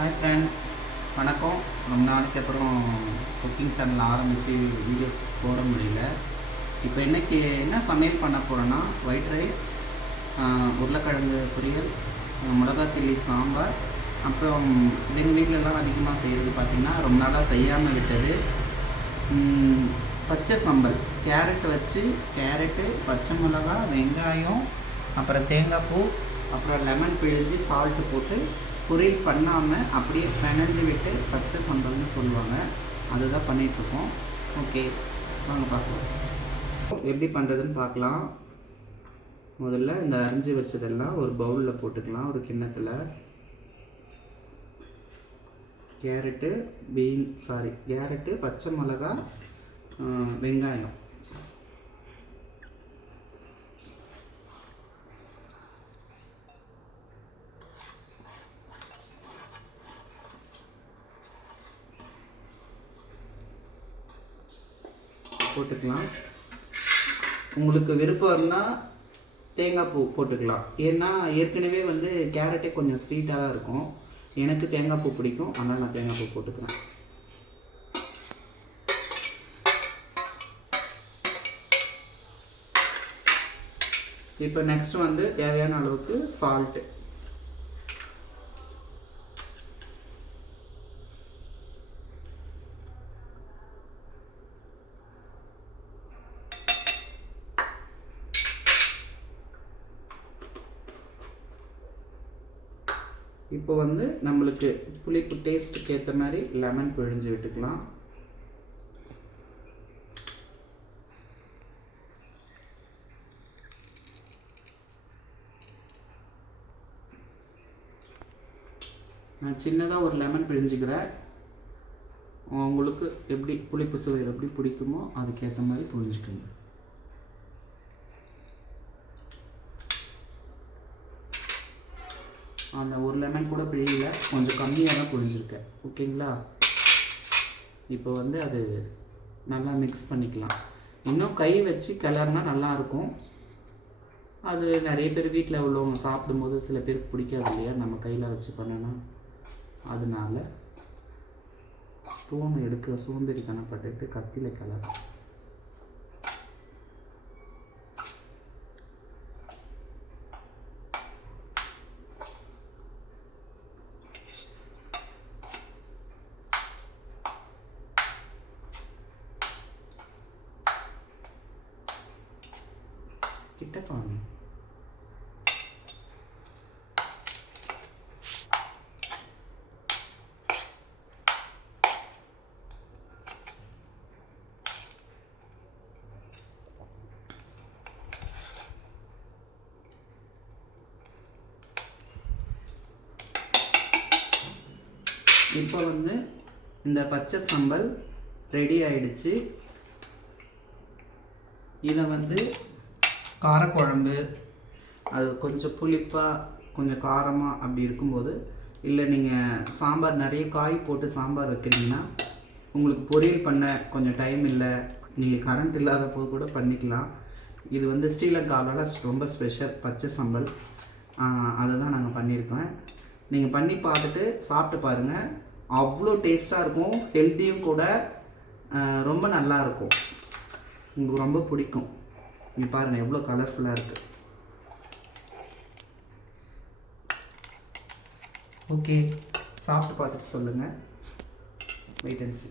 Hi friends, வணக்கம். ரொம்ப நாளைக்கு அப்புறம் குக்கிங் சேனல் ஆரம்பித்து வீடியோ போட முடியல. இப்போ இன்றைக்கி என்ன சமையல் பண்ண போகிறேன்னா, ஒயிட் ரைஸ், உருளைக்கிழங்கு பொரியல், மிளகாய் சாம்பார். அப்புறம் எங்கள் வீட்டிலலாம் அதிகமாக செய்கிறது பார்த்திங்கன்னா, ரொம்ப நாளாக செய்யாமல் விட்டது பச்சை சம்பல். கேரட்டு, பச்சை மிளகா, வெங்காயம், அப்புறம் தேங்காய் பூ, அப்புறம் லெமன் பிழிஞ்சு சால்ட்டு போட்டு பொரியல் பண்ணாமல் அப்படியே பிணைஞ்சி விட்டு பச்சை சம்பல்னு சொல்லுவாங்க. அதுதான் பண்ணிகிட்ருக்கோம். ஓகே, வாங்க பார்க்கலாம். எப்படி பண்ணுறதுன்னு பார்க்கலாம். முதல்ல இந்த அரிஞ்சு வச்சதெல்லாம் ஒரு பவுலில் போட்டுக்கலாம். ஒரு கிண்ணத்தில் கேரட்டு, பச்சை மிளகா, வெங்காயம் போட்டுக்கலாம். உங்களுக்கு விருப்பம் இருந்தால் தேங்காய் பூ போட்டுக்கலாம். ஏன்னா ஏற்கனவே கேரட்டே கொஞ்சம் ஸ்வீட்டாக தான் இருக்கும். எனக்கு தேங்காய் பூ பிடிக்கும், அதனால் நான் தேங்காய் பூ போட்டுக்கிறேன். இப்போ நெக்ஸ்ட் தேவையான அளவுக்கு சால்ட்டு. இப்போ நம்மளுக்கு புளிப்பு டேஸ்ட்டுக்கு ஏற்ற மாதிரி லெமன் பிழிஞ்சு விட்டுக்கலாம். நான் சின்னதாக ஒரு லெமன் பிழிஞ்சுக்கிறேன். உங்களுக்கு எப்படி புளிப்பு சுவை எப்படி பிடிக்குமோ அதுக்கேற்ற மாதிரி பிழிஞ்சுக்கோங்க. அந்த ஒரு லெமன் கூட பிழியல, கொஞ்சம் கம்மியாக தான் பிழிஞ்சிருக்கேன். ஓகேங்களா? இப்போ அது நல்லா மிக்ஸ் பண்ணிக்கலாம். இன்னும் கை வச்சு கிளறுனா நல்லாயிருக்கும். அது நிறைய பேர் வீட்டில் உள்ளவங்க சாப்பிடும்போது சில பேருக்கு பிடிக்காது இல்லையா, நம்ம கையில் வச்சு பண்ணனா. அதனால ஸ்பூன் எடுக்க சோம்பேறித்தனப்பட்டுட்டு கத்தியில் கிளற. கிட்ட பாருங்க. இப்போ இந்த பச்சை சம்பல் ரெடி ஆயிடுச்சு. இதை காரக்குழம்பு, அது கொஞ்சம் புளிப்பாக கொஞ்சம் காரமாக அப்படி இருக்கும்போது, இல்லை நீங்கள் சாம்பார் நிறைய காய் போட்டு சாம்பார் வைக்கிறீங்கன்னா, உங்களுக்கு பொரியல் பண்ண கொஞ்சம் டைம் இல்லை, நீங்கள் கரண்ட் இல்லாத போது கூட பண்ணிக்கலாம். இது ஸ்ரீலங்காவில் ரொம்ப ஸ்பெஷல் பச்சை சம்பல். அதை தான் நாங்கள் பண்ணியிருக்கோம். நீங்கள் பண்ணி பார்த்துட்டு சாப்பிட்டு பாருங்கள். அவ்வளோ டேஸ்ட்டாக இருக்கும், ஹெல்த்தியும் கூட, ரொம்ப நல்லாயிருக்கும். உங்களுக்கு ரொம்ப பிடிக்கும். நீங்கள் பாருங்கள் எவ்வளோ கலர்ஃபுல்லாக இருக்குது. ஓகே, சாப்பிட்டு பார்த்துட்டு சொல்லுங்கள். Wait and sea.